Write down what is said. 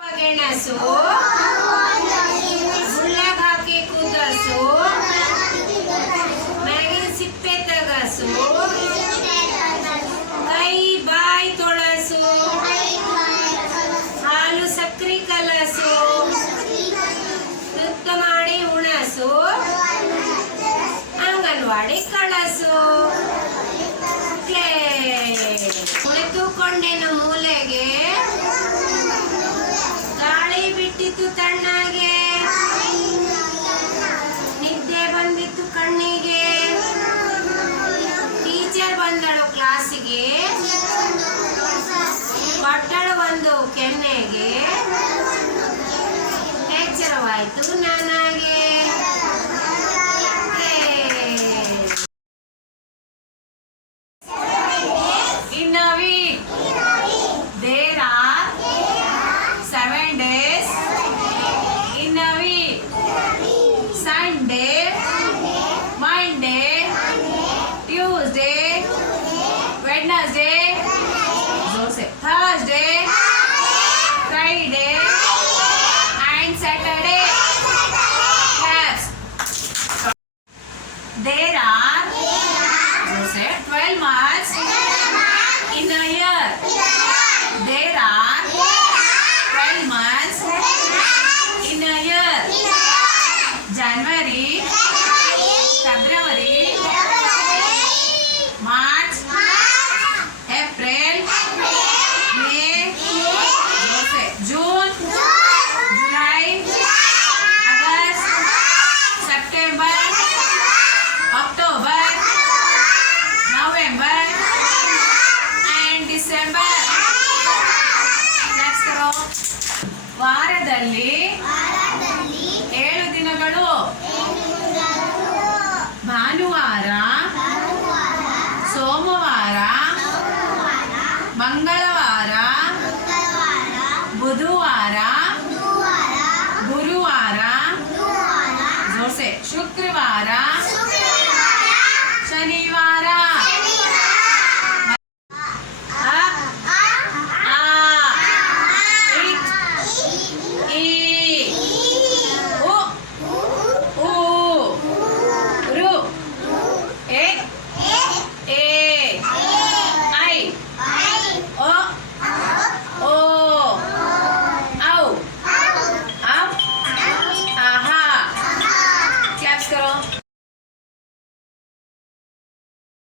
ಗೆಣಸು ಉಳ್ಳಾಗ ಹಾಕಿ ಕುದಸು ಮ್ಯಾಗಿನ ಸಿಪ್ಪೆ ತಗಸು ಕೈ ಬಾಯಿ ತೊಳಸು ಹಾಲು ಸಕ್ರೆ ಕಲಸು ತುತ್ತ ಮಾಡಿ ಉಣಸು ಅಂಗನವಾಡಿ ಕಳಸು ಕುಳಿತುಕೊಂಡೆನು ಮೂಲೆಗೆ ಗಾಳಿ ಬಿಟ್ಟಿತ್ತು ತಣ್ಣಗೆ ನಿದ್ದೆ ಬಂದಿತ್ತು ಕಣ್ಣಿಗೆ ಟೀಚರ್ ಬಂದಳು ಕ್ಲಾಸಿಗೆ ಕೊಟ್ಟಳು ಒಂದು ಕೆನ್ನೆಗೆ ಎಚ್ಚರವಾಯ್ತು ನನಗೆ In a week, there are 7 days. In a week, Sunday, Monday, Tuesday, Wednesday, Thursday, Friday, and Saturday. Claps. There are 12 months in a year. There are 12 months in a year. January, February, March, April, May, June, July, August, September, October, November, and December. Next row. ವಾರದಲ್ಲಿ